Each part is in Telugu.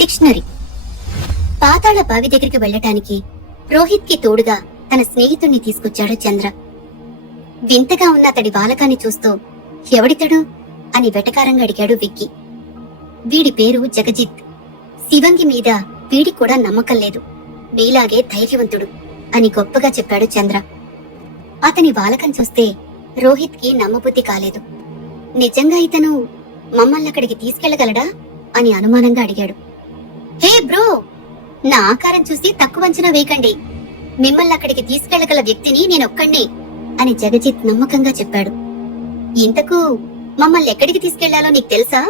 డిక్షనరీ. పాతాళ బావి దగ్గరికి వెళ్లటానికి రోహిత్ కి తోడుగా తన స్నేహితుణ్ణి తీసుకొచ్చాడు చంద్ర. వింతగా ఉన్న అతడి బాలకాన్ని చూస్తూ ఎవడితడు అని వెటకారంగా అడిగాడు విక్కీ. వీడి పేరు జగజిత్. శివంగి మీద వీడికి కూడా నమ్మకం లేదు, మీలాగే ధైర్యవంతుడు అని గొప్పగా చెప్పాడు చంద్ర. అతని బాలకం చూస్తే రోహిత్ కి నమ్మబుద్ధి కాలేదు. నిజంగా ఇతను మమ్మల్ని అక్కడికి తీసుకెళ్లగలడా అని అనుమానంగా అడిగాడు. హే బ్రో, నా ఆకారం చూసి తక్కువ అంచనా వేయకండి, మిమ్మల్ని అక్కడికి తీసుకెళ్లగల వ్యక్తిని నేనొక్కడినే అని జగజిత్ నమ్మకంగా చెప్పాడు. ఇంతకు మమ్మల్ని ఎక్కడికి తీసుకెళ్లాలో నీకు తెలుసా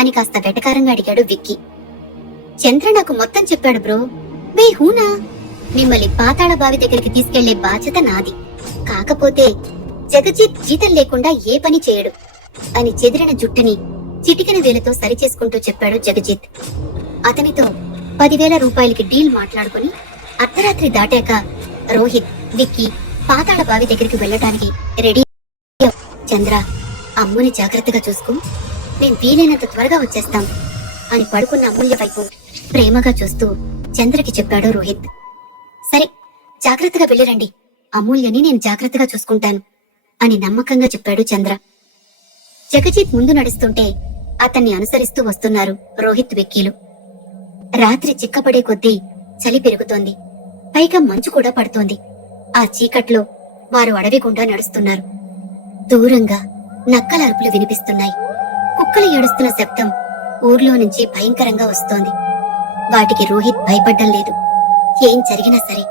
అని కాస్త వెటకారంగా అడిగాడు విక్కీ. చంద్ర నాకు మొత్తం చెప్పాడు బ్రో. వే హూనా, మిమ్మల్ని పాతాళ బావి దగ్గరికి తీసుకెళ్లే బాధ్యత నాది. కాకపోతే జగజిత్ జీతం లేకుండా ఏ పని చేయడు అని చెదిరిన జుట్టుని చిటికెన వేలతో సరిచేసుకుంటూ చెప్పాడు జగజిత్. అతనితో 10,000 రూపాయలకి డీల్ మాట్లాడుకుని అర్ధరాత్రి దాటాక రోహిత్, విక్కీ పాతాళ బావి దగ్గరికి వెళ్లడానికి రెడీ. చంద్ర, అమ్ముని జాగ్రత్తగా చూసుకో, మేం వీలైనంత త్వరగా వచ్చేస్తాం అని పడుకున్న అమూల్య వైపు ప్రేమగా చూస్తూ చంద్రకి చెప్పాడు రోహిత్. సరే, జాగ్రత్తగా వెళ్ళిరండి, అమూల్యని నేను జాగ్రత్తగా చూసుకుంటాను అని నమ్మకంగా చెప్పాడు చంద్ర. జగజిత్ ముందు నడుస్తుంటే అతన్ని అనుసరిస్తూ వస్తున్నారు రోహిత్, విక్కీలు. రాత్రి చిక్కపడే కొద్దీ చలి పెరుగుతోంది, పైగా మంచు కూడా పడుతోంది. ఆ చీకట్లో వారు అడవి గుండా నడుస్తున్నారు. దూరంగా నక్కల అరుపులు వినిపిస్తున్నాయి. కుక్కలు ఏడుస్తున్న శబ్దం ఊర్లో నుంచి భయంకరంగా వస్తోంది. వాటికి రోహిత్ భయపడ్డం లేదు. ఏం జరిగినా సరే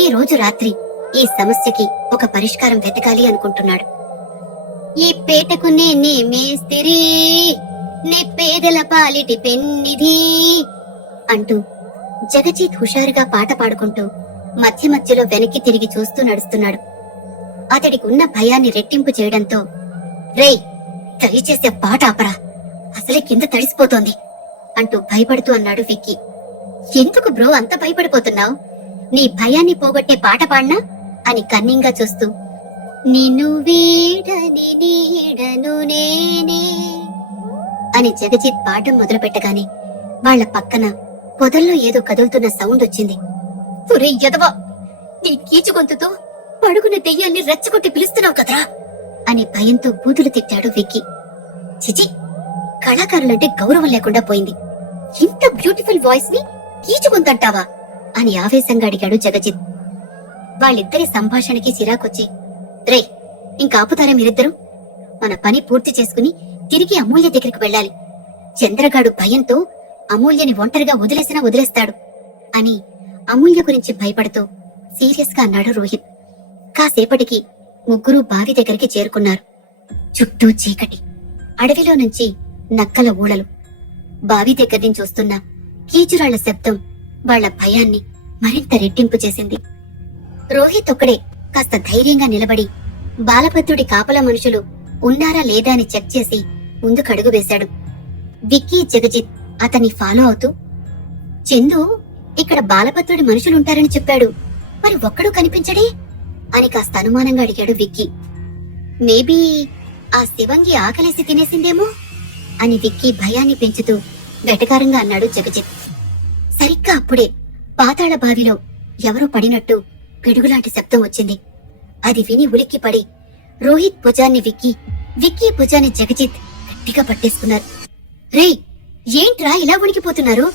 ఈ రోజు రాత్రి ఈ సమస్యకి ఒక పరిష్కారం వెతకాలి అనుకుంటున్నాడు. ఈ పేటకు నే మేస్తిరి, నే పేదల పాలిటి పెన్నిధి అంటూ జగజిత్ హుషారుగా పాట పాడుకుంటూ మధ్య మధ్యలో వెనక్కి తిరిగి చూస్తూ నడుస్తున్నాడు. అతడికి ఉన్న భయాన్ని రెట్టింపు చేయడంతో, రేయ్ దయచేసి ఆ పాట ఆపరా, అసలే కింద తడిసిపోతోంది అంటూ భయపడుతూ అన్నాడు విక్కీ. ఎందుకు బ్రో అంత భయపడిపోతున్నావు? నీ భయాన్ని పోగొట్టే పాట పాడినా అని కన్నింగా చూస్తూ, నిన్ను వీడని నీడను నేనే అని జగజిత్ పాఠం మొదలు పెట్టగానే వాళ్ల పక్కన పొదల్లో ఏదో కదులుతున్న సౌండ్ వచ్చింది. ఒరే యదవా, నీ కీచు గొంతుతో పడుకున్న దెయ్యాన్ని రెచ్చగొట్టి పిలుస్తున్నావు కదరా అని భయంతో బూతులు తిట్టాడు విక్కీ. చిచి, కళాకారులంటే గౌరవం లేకుండా పోయింది. ఇంత బ్యూటిఫుల్ వాయిస్ ని కీచు గొంతంటావా అని ఆవేశంగా అడిగాడు జగజిత్. వాళ్ళిద్దరి సంభాషణకి చిరాకొచ్చి, రే ఇంకాపుతారా మీరిద్దరూ? మన పని పూర్తి చేసుకుని తిరిగి అమూల్య దగ్గరికి వెళ్ళాలి. చంద్రగాడు భయంతో అమూల్యని ఒంటరిగా వదిలేసినా వదిలేస్తాడు అని అమూల్య గురించి భయపడుతూ సీరియస్ గా అన్నాడు రోహిత్. కాసేపటికి ముగ్గురు బావి దగ్గరికి చేరుకున్నారు. చుట్టూ చీకటి, అడవిలో నుంచి నక్కల ఊళలు, బావి దగ్గర నుంచి వస్తున్న కీచురాళ్ల శబ్దం వాళ్ల భయాన్ని మరింత రెట్టింపు చేసింది. రోహిత్ ఒక్కడే కాస్త ధైర్యంగా నిలబడి బాలభద్రుడి కాపలా మనుషులు ఉన్నారా లేదా అని చెక్ చేసి ముందుకడుగు వేశాడు. విక్కీ, జగజిత్ అతన్ని ఫాలో అవుతూ, చందు ఇక్కడ బాలభద్రుడి మనుషులుంటారని చెప్పాడు, మరి ఒక్కడూ కనిపించడే అని కాస్త అనుమానంగా అడిగాడు విక్కీ. మేబీ ఆ శివంగి ఆకలేసి తినేసిందేమో అని విక్కీ భయాన్ని పెంచుతూ వెటకారంగా అన్నాడు జగజిత్. సరిగ్గా అప్పుడే పాతాళ బావిలో ఎవరో పడినట్టు పిడుగులాంటి శబ్దం వచ్చింది. అది విని ఉలిక్కిపడి రోహిత్ భుజాన్ని విక్కీ, విక్కీ భుజాన్ని జగజిత్ గట్టిగా పట్టేసుకున్నారు. రేయ్ ఏంట్రా ఇలా ఉనికిపోతున్నారు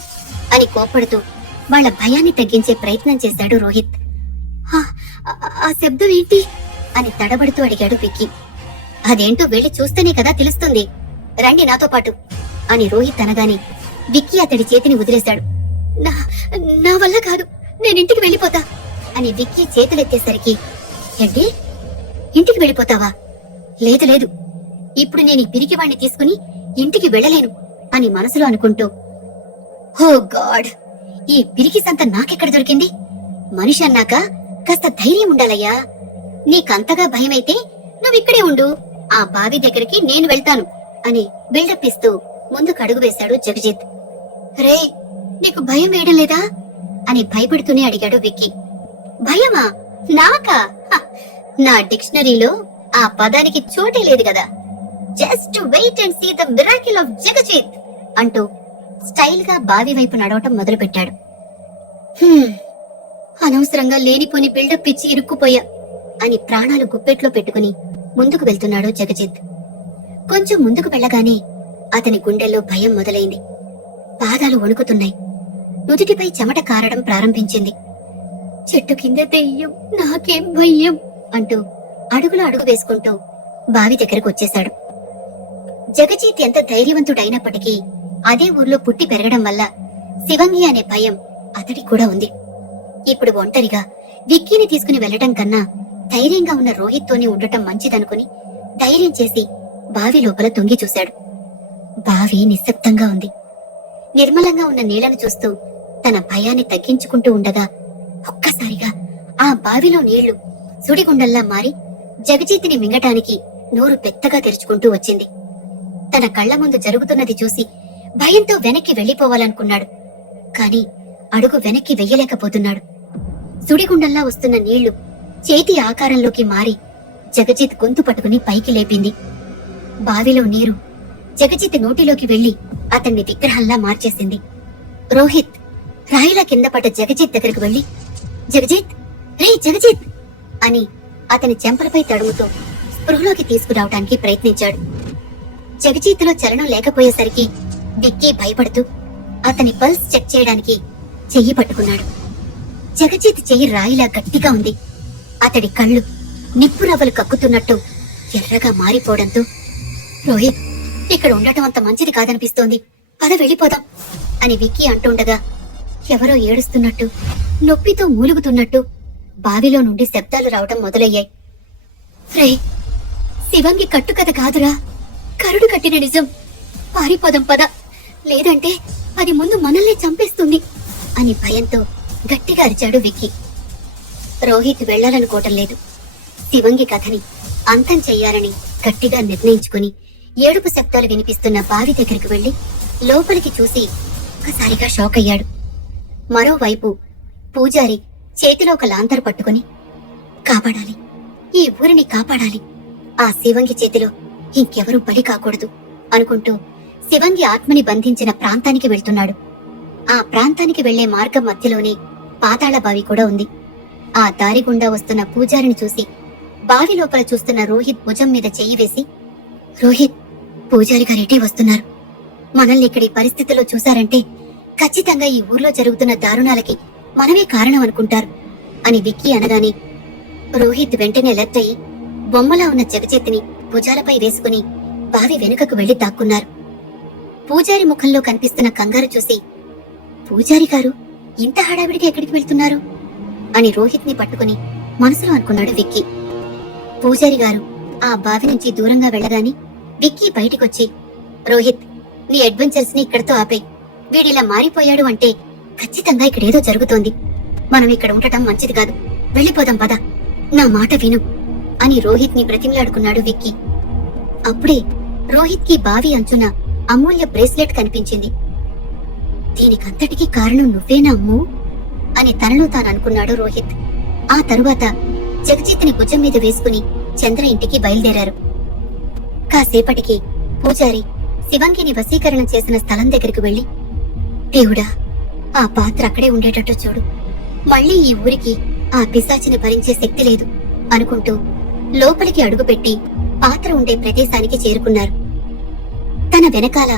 అని కోప్పడుతూ వాళ్ల భయాన్ని తగ్గించే ప్రయత్నం చేశాడు రోహిత్. ఆ శబ్దం ఏంటి అని తడబడుతూ అడిగాడు విక్కీ. అదేంటో వెళ్లి చూస్తేనే కదా తెలుస్తుంది, రండి నాతో పాటు అని రోహిత్ అనగానే విక్కీ అతడి చేతిని వదిలేశాడు. నా వల్ల కాదు, నేనింటికి వెళ్ళిపోతా అని విక్కీ చేతులెత్తేసరికి, ఏంటి ఇంటికి వెళ్ళిపోతావా? లేదు లేదు, ఇప్పుడు నేను ఈ పిరికివాణ్ణి తీసుకుని ఇంటికి వెళ్ళలేను అని మనసులో అనుకుంటూ, ఓ గాడ్, ఈ పిరికి సంత నాకెక్కడ దొరికింది? మనిషి అన్నాక కాస్త ధైర్యం ఉండాలయ్యా. నీకంతగా భయమైతే నువ్విక్కడే ఉండు, ఆ బావి దగ్గరికి నేను వెళ్తాను అని బిల్డప్ ఇస్తూ ముందుకు అడుగు వేశాడు జగజిత్. రే నీకు భయం వేయడం లేదా అని భయపడుతూనే అడిగాడు విక్కీ. భయమా? నాకా? నా డిక్షనరీలో ఆ పదానికి చోటే లేదు కదా. Just wait and see the miracle of Jagjit అంటూ స్టైల్ గా బావి వైపు నడవటం మొదలుపెట్టాడు. అనవసరంగా లేనిపోని బిల్డప్ ఇచ్చి ఇరుక్కుపోయా అని ప్రాణాలు గుప్పెట్లో పెట్టుకుని ముందుకు వెళ్తున్నాడు జగజిత్. కొంచెం ముందుకు వెళ్ళగానే అతని గుండెల్లో భయం మొదలైంది. పాదాలు వణుకుతున్నాయి. నుదుటిపై చెమట కారడం ప్రారంభించింది. చెట్టు కింద దెయ్యం, నాకేం భయం అంటూ అడుగులు అడుగు వేసుకుంటూ బావి దగ్గరకు వచ్చేశాడు. జగజిత్ ఎంత ధైర్యవంతుడైనప్పటికీ అదే ఊర్లో పుట్టి పెరగడం వల్ల శివంగి అనే భయం అతడికి కూడా ఉంది. ఇప్పుడు ఒంటరిగా విక్కీని తీసుకుని వెళ్లటం కన్నా ధైర్యంగా ఉన్న రోహిత్తోనే ఉండటం మంచిదనుకుని ధైర్యం చేసి బావి లోపల తొంగి చూశాడు. బావి నిశ్శబ్దంగా ఉంది. నిర్మలంగా ఉన్న నీళ్లను చూస్తూ తన భయాన్ని తగ్గించుకుంటూ ఉండగా ఒక్కసారిగా ఆ బావిలో నీళ్లు సుడిగుండల్లా మారి జగజిత్ని మింగటానికి నోరు పెద్దగా తెరుచుకుంటూ వచ్చింది. తన కళ్ల ముందు జరుగుతున్నది చూసి భయంతో వెనక్కి వెళ్లిపోవాలనుకున్నాడు. కాని అడుగు వెనక్కి వెయ్యలేకపోతున్నాడు. సుడిగుండల్లా వస్తున్న నీళ్లు చేతి ఆకారంలోకి మారి జగజిత్ గొంతు పట్టుకుని పైకి లేపింది. బావిలో నీరు జగజిత్ నోటిలోకి వెళ్లి అతన్ని విగ్రహంలా మార్చేసింది. రోహిత్ రాయిలా కింద పడ్డ జగజిత్ దగ్గరకు వెళ్లి, జగజిత్, రే జగజిత్ అని అతని చెంపలపై తడుముతూ స్పృహలోకి తీసుకురావడానికి ప్రయత్నించాడు. జగజిత్తులో చలనం లేకపోయేసరికి విక్కీ భయపడుతూ అతని పల్స్ చెక్ చేయడానికి చెయ్యి పట్టుకున్నాడు. జగజిత్ చెయ్యి రాయిలా గట్టిగా ఉంది. అతడి కళ్ళు నిప్పురవ్వలు కక్కుతున్నట్టు ఎర్రగా మారిపోవడంతో, రోహిత్, ఇక్కడ ఉండటం అంత మంచిది కాదనిపిస్తోంది, పద వెళ్ళిపోదాం అని విక్కీ అంటుండగా ఎవరో ఏడుస్తున్నట్టు, నొప్పితో మూలుగుతున్నట్టు బావిలో నుండి శబ్దాలు రావడం మొదలయ్యాయి. రే, శివంగి కట్టుకథ కాదురా, కరుడు కట్టిన నిజం. పారిపోదాం పద, లేదంటే అది ముందు మనల్ని చంపేస్తుంది అని భయంతో గట్టిగా అరిచాడు విక్కీ. రోహిత్ వెళ్లాలనుకోవటం లేదు. శివంగి కథని అంతం చెయ్యాలని గట్టిగా నిర్ణయించుకుని ఏడుపు శబ్దాలు వినిపిస్తున్న బావి దగ్గరికి వెళ్లి లోపలికి చూసి ఒకసారిగా షాక్ అయ్యాడు. మరోవైపు పూజారి చేతిలో ఒక లాంతరు పట్టుకుని, కాపాడాలి, ఈ ఊరిని కాపాడాలి, ఆ శివంగి చేతిలో ఇంకెవరూ బలి కాకూడదు అనుకుంటూ శివంగి ఆత్మని బంధించిన ప్రాంతానికి వెళ్తున్నాడు. ఆ ప్రాంతానికి వెళ్లే మార్గం మధ్యలోనే పాతాళ బావి కూడా ఉంది. ఆ దారి గుండా వస్తున్న పూజారిని చూసి బావి లోపల చూస్తున్న రోహిత్ భుజం మీద చెయ్యి వేసి, రోహిత్, పూజారి గారిటే వస్తున్నారు. మనల్ని ఇక్కడి పరిస్థితిలో చూశారంటే ఖచ్చితంగా ఈ ఊర్లో జరుగుతున్న దారుణాలకి మనమే కారణం అనుకుంటారు అని విక్కీ అనగానే రోహిత్ వెంటనే అలర్ట్ అయ్యి బొమ్మలా ఉన్న జగజిత్ని భుజాలపై వేసుకుని బావి వెనుకకు వెళ్లి దాక్కున్నారు. పూజారి ముఖంలో కనిపిస్తున్న కంగారు చూసి, పూజారి గారు ఇంత హడావిడిగా ఎక్కడికి వెళ్తున్నారు అని రోహిత్ ని పట్టుకుని మనసులో అనుకున్నాడు విక్కీ. పూజారి గారు ఆ బావి నుంచి దూరంగా వెళ్లగాని విక్కీ బయటికొచ్చి, రోహిత్, నీ అడ్వెంచర్స్ ని ఇక్కడతో ఆపే. వీడిలా మారిపోయాడు అంటే ఖచ్చితంగా ఇక్కడేదో జరుగుతోంది. మనం ఇక్కడ ఉండటం మంచిది కాదు, వెళ్ళిపోదాం పద, నా మాట విను అని రోహిత్ ని బ్రతిమలాడుకున్నాడు విక్కీ. అప్పుడే రోహిత్ కి బావి అంచున అమూల్య బ్రేస్లెట్ కనిపించింది. దీనికంతటికీ కారణం నువ్వేనా అమ్ము అని తనలో తాను అనుకున్నాడు రోహిత్. ఆ తరువాత జగజిత్ని భుజం మీద వేసుకుని చంద్ర ఇంటికి బయలుదేరారు. కాసేపటికి పూజారి శివంగిని వశీకరణ చేసిన స్థలం దగ్గరికి వెళ్లి, దేవుడా, ఆ పాత్ర అక్కడే ఉండేటట్టు చూడు, మళ్లీ ఈ ఊరికి ఆ పిశాచిని భరించే శక్తి లేదు అనుకుంటూ లోపలికి అడుగుపెట్టి పాత్ర ఉండే ప్రదేశానికి చేరుకున్నారు. తన వెనకాల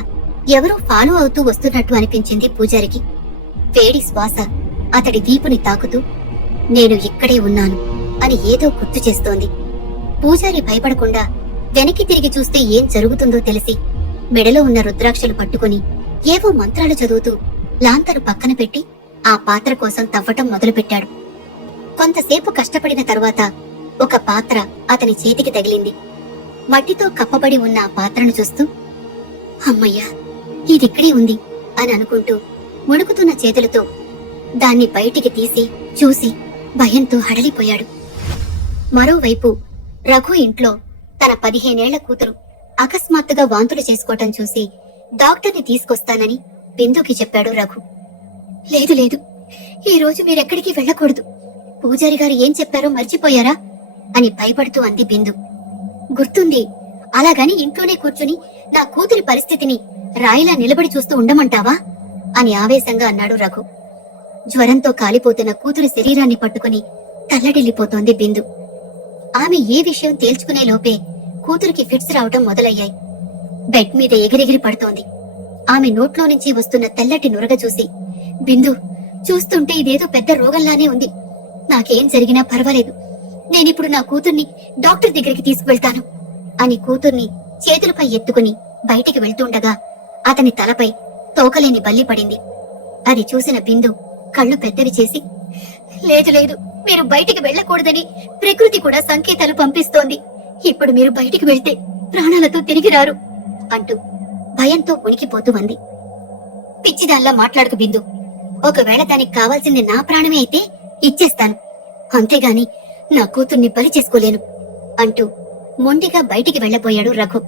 ఎవరో ఫాలో అవుతూ వస్తున్నట్టు అనిపించింది పూజారికి. వేడి శ్వాస అతడి వీపుని తాకుతూ, నేను ఇక్కడే ఉన్నాను అని ఏదో గుర్తు చేస్తోంది. పూజారి భయపడకుండా వెనక్కి తిరిగి చూస్తే ఏం జరుగుతుందో తెలిసి మెడలో ఉన్న రుద్రాక్షలు పట్టుకుని ఏవో మంత్రాలు చదువుతూ లాంతరు పక్కన పెట్టి ఆ పాత్ర కోసం తవ్వటం మొదలుపెట్టాడు. కొంతసేపు కష్టపడిన తరువాత ఒక పాత్ర అతని చేతికి తగిలింది. మట్టితో కప్పబడి ఉన్న ఆ పాత్రను చూస్తూ, అమ్మయ్యా, ఇదిక్కడే ఉంది అని అనుకుంటూ వణుకుతున్న చేతులతో దాన్ని బయటికి తీసి చూసి భయంతో హడలిపోయాడు. మరోవైపు రఘు ఇంట్లో తన 15 ఏళ్ల కూతురు అకస్మాత్తుగా వాంతులు చేసుకోవటం చూసి డాక్టర్ని తీసుకొస్తానని బిందుకి చెప్పాడు రఘు. లేదు లేదు, ఈ రోజు మీరెక్కడికి వెళ్ళకూడదు, పూజారి గారు ఏం చెప్పారో మర్చిపోయారా అని భయపడుతూ అంది బిందు. గుర్తుంది, అలాగని ఇంట్లోనే కూర్చుని నా కూతురి పరిస్థితిని రాయిలా నిలబడి చూస్తూ ఉండమంటావా అని ఆవేశంగా అన్నాడు రఘు. జ్వరంతో కాలిపోతున్న కూతురు శరీరాన్ని పట్టుకుని తల్లడిల్లిపోతోంది బిందు. ఆమె ఏ విషయం తేల్చుకునే లోపే కూతురికి ఫిట్స్ రావటం మొదలయ్యాయి. బెడ్ మీద ఎగిరెగిరి పడుతోంది. ఆమె నోట్లో నుంచి వస్తున్న తెల్లటి నురగ చూసి, బిందు, చూస్తుంటే ఇదేదో పెద్ద రోగంలానే ఉంది. నాకేం జరిగినా పర్వాలేదు. నేనిప్పుడు నా కూతుర్ని డాక్టర్ దగ్గరికి తీసుకువెళ్తాను అని కూతుర్ని చేతులపై ఎత్తుకుని బయటికి వెళ్తుండగా అతని తలపై తోకలేని బల్లి పడింది. అది చూసిన బిందు కళ్ళు పెద్దవి చేసి, లేదు లేదు, మీరు బయటికి వెళ్ళకూడదని ప్రకృతి కూడా సంకేతాలు పంపిస్తోంది. ఇప్పుడు మీరు బయటికి వెళ్తే ప్రాణాలతో తిరిగి రారు అంటూ భయంతో ఉనికిపోతూ ఉంది. పిచ్చిదాల్లా మాట్లాడుకు బిందు. ఒకవేళ దానికి కావాల్సింది నా ప్రాణమే అయితే ఇచ్చేస్తాను, అంతేగాని నా కూతుర్ని బలి చేసుకోలేను అంటూ మొండిగా బయటికి వెళ్లబోయాడు రఘు.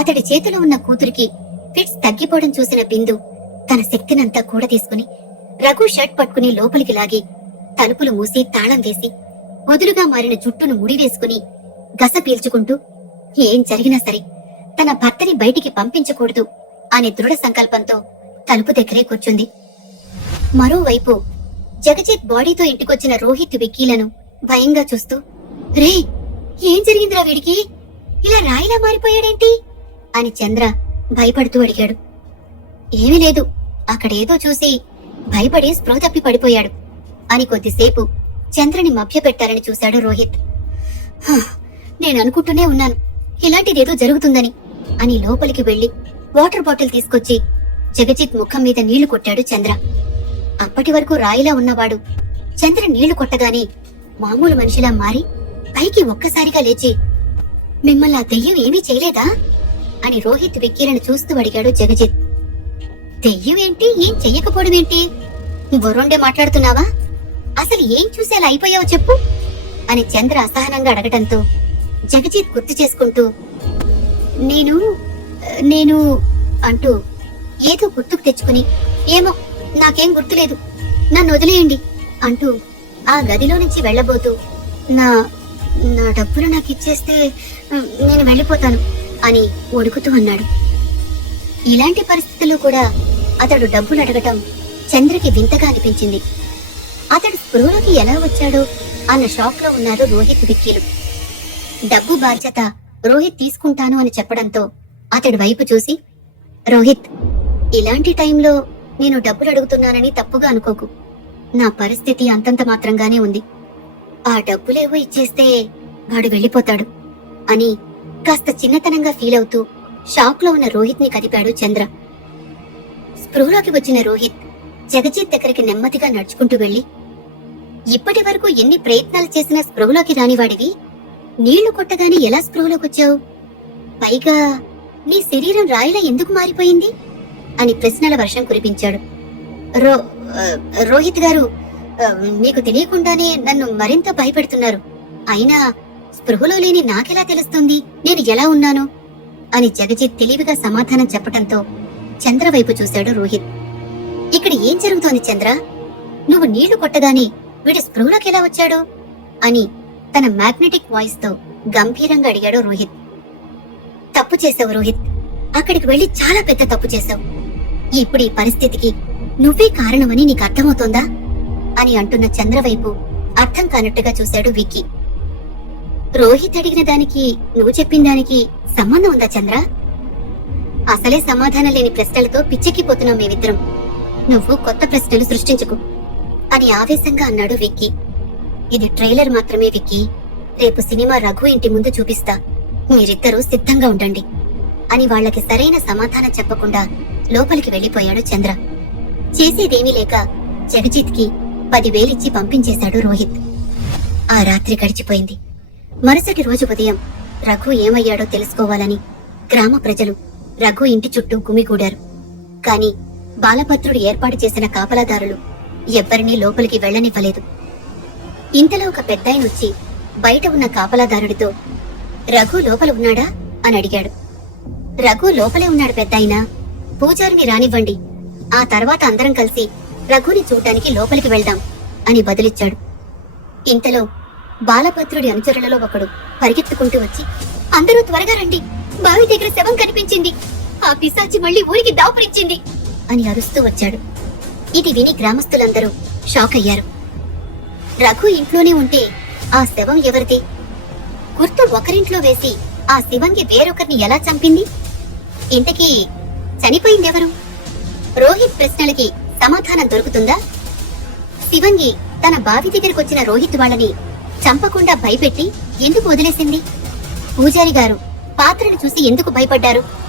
అతడి చేతిలో ఉన్న కూతురికి ఫిట్స్ తగ్గిపోవడం చూసిన బిందు తన శక్తినంతా కూడా తీసుకుని రఘు షర్ట్ పట్టుకుని లోపలికి లాగి తలుపులు మూసి తాళం వేసి వదులుగా మారిన జుట్టును ముడివేసుకుని గస పీల్చుకుంటూ ఏం జరిగినా సరే తన భర్తని బయటికి పంపించకూడదు అనే దృఢ సంకల్పంతో తలుపు దగ్గరే కూర్చుంది. మరోవైపు జగజిత్ బాడీతో ఇంటికొచ్చిన రోహిత్ విక్కీలను భయంగా చూస్తూ, రే, ఏం జరిగిందిరా వీడికి? ఇలా రాయిలా మారిపోయాడేంటి అని చంద్ర భయపడుతూ అడిగాడు. ఏమీ లేదు, అక్కడేదో చూసి భయపడి స్పృహ తప్పి పడిపోయాడు అని కొద్దిసేపు చంద్రని మభ్యపెట్టాలని చూశాడు రోహిత్. నేను అనుకుంటూనే ఉన్నాను ఇలాంటిదేదో జరుగుతుందని అని లోపలికి వెళ్లి వాటర్ బాటిల్ తీసుకొచ్చి జగజిత్ ముఖం మీద నీళ్లు కొట్టాడు చంద్ర. అప్పటి వరకు రాయిలా ఉన్నవాడు చంద్ర నీళ్లు కొట్టగానే మామూలు మనిషిలా మారి పైకి ఒక్కసారిగా లేచి, మిమ్మల్ని ఆ దెయ్యం ఏమీ చేయలేదా అని రోహిత్ విక్కీలను చూస్తూ అడిగాడు జగజిత్. దెయ్యం ఏంటి, ఏం చెయ్యకపోవడం ఏంటి? బుర్రుండే మాట్లాడుతున్నావా? అసలు ఏం చూసి అలా అయిపోయావు చెప్పు అని చంద్ర అసహనంగా అడగటంతో జగజిత్ గుర్తు చేసుకుంటూ, నేను నేను అంటూ ఏదో గుర్తుకు తెచ్చుకుని, ఏమో నాకేం గుర్తులేదు, నన్ను వదిలేయండి అంటూ ఆ గదిలో నుంచి వెళ్లబోతూ, నా నా డబ్బులు నాకు ఇచ్చేస్తే నేను వెళ్ళిపోతాను అని ఒడుకుతూ అన్నాడు. ఇలాంటి పరిస్థితుల్లో కూడా అతడు డబ్బులు అడగటం చంద్రకి వింతగా అనిపించింది. అతడు స్పృహలోకి ఎలా వచ్చాడో అన్న షాక్ లో ఉన్నారు రోహిత్ విక్కీలు. డబ్బు బాధ్యత రోహిత్ తీసుకుంటాను అని చెప్పడంతో అతడి వైపు చూసి, రోహిత్, ఇలాంటి టైంలో నేను డబ్బులు అడుగుతున్నానని తప్పుగా అనుకోకు. నా పరిస్థితి అంతంత మాత్రంగానే ఉంది. ఆ డబ్బులేవో ఇచ్చేస్తే వాడు వెళ్ళిపోతాడు అని కాస్త చిన్నతనంగా ఫీల్ అవుతూ షాక్ లో ఉన్న రోహిత్ ని కదిపాడు చంద్ర. స్పృహలోకి వచ్చిన రోహిత్ జగజిత్ దగ్గరికి నెమ్మదిగా నడుచుకుంటూ వెళ్లి, ఇప్పటి వరకు ఎన్ని ప్రయత్నాలు చేసినా స్పృహలోకి రానివాడివి నీళ్లు కొట్టగానే ఎలా స్పృహలోకి వచ్చావు? పైగా నీ శరీరం రాయిలా ఎందుకు మారిపోయింది అని ప్రశ్నల వర్షం కురిపించాడు. రోహిత్ గారు, మీకు తెలియకుండానే నన్ను మరింత భయపెడుతున్నారు. అయినా స్పృహలో లేని నాకెలా తెలుస్తుంది నేను ఎలా ఉన్నాను అని జగజిత్ తెలివిగా సమాధానం చెప్పటంతో చంద్ర వైపు చూశాడు రోహిత్. ఇక్కడ ఏం జరుగుతోంది చంద్ర? నువ్వు నీళ్లు కొట్టగానే వీడి స్పృహలోకి ఎలా వచ్చాడు అని తన మ్యాగ్నెటిక్ వాయిస్ తో గంభీరంగా అడిగాడు రోహిత్. తప్పు చేసావు రోహిత్, అక్కడికి వెళ్లి చాలా పెద్ద తప్పు చేశావు. ఇప్పుడు ఈ పరిస్థితికి నువ్వే కారణమని నీకు అర్థమవుతోందా అని అంటున్న చంద్ర వైపు అర్థం కానట్టుగా చూశాడు విక్కీ. రోహిత్ అడిగిన దానికి నువ్వు చెప్పిన దానికి సంబంధం ఉందా చంద్ర? అసలే సమాధానం లేని ప్రశ్నలతో పిచ్చెక్కిపోతున్నాం మేమిద్దరం. నువ్వు కొత్త ప్రశ్నలు సృష్టించుకు అని ఆవేశంగా అన్నాడు విక్కీ. ఇది ట్రైలర్ మాత్రమే విక్కీ, రేపు సినిమా రఘు ఇంటి ముందు చూపిస్తా, మీరిద్దరూ సిద్ధంగా ఉండండి అని వాళ్లకి సరైన సమాధానం చెప్పకుండా లోపలికి వెళ్లిపోయాడు చంద్ర. చేసేదేమీ లేక జగజిత్ కి 10,000 ఇచ్చి పంపించేశాడు రోహిత్. ఆ రాత్రి గడిచిపోయింది. మరుసటి రోజు ఉదయం రఘు ఏమయ్యాడో తెలుసుకోవాలని గ్రామ ప్రజలు రఘు ఇంటి చుట్టూ గుమిగూడారు. కాని బాలభద్రుడు ఏర్పాటు చేసిన కాపలాదారులు ఎవ్వరినీ లోపలికి వెళ్లనివ్వలేదు. ఇంతలో ఒక పెద్దాయన వచ్చి బయట ఉన్న కాపలాదారుడితో, రఘు లోపల ఉన్నాడా అని అడిగాడు. రఘు లోపలే ఉన్నాడు పెద్దాయనా, పూజారిని రానివ్వండి, ఆ తర్వాత అందరం కలిసి రఘుని చూడటానికి లోపలికి వెళ్దాం అని బదులిచ్చాడు. ఇంతలో బాలభద్రుడి అనుచరులలో ఒకడు పరిగెత్తుకుంటూ వచ్చి, అందరూ త్వరగా రండి, బావి దగ్గర శవం కనిపించింది, ఆ పిశాచి మళ్లీ ఊరికి దాపురించింది అని అరుస్తూ వచ్చాడు. ఇది విని గ్రామస్తులందరూ షాక్ అయ్యారు. రఘు ఇంట్లోనే ఉంటే ఆ శవం ఎవరిది? గుర్తు ఒకరింట్లో వేసి ఆ శివంగి వేరొకరిని ఎలా చంపింది? ఇంతకీ చనిపోయిందెవరు? రోహిత్ ప్రశ్నలకి సమాధానం దొరుకుతుందా? శివంగి తన బావి దగ్గరకొచ్చిన రోహిత్ వాళ్ళని చంపకుండా భయపెట్టి ఎందుకు వదిలేసింది? పూజారి గారు పాత్రను చూసి ఎందుకు భయపడ్డారు?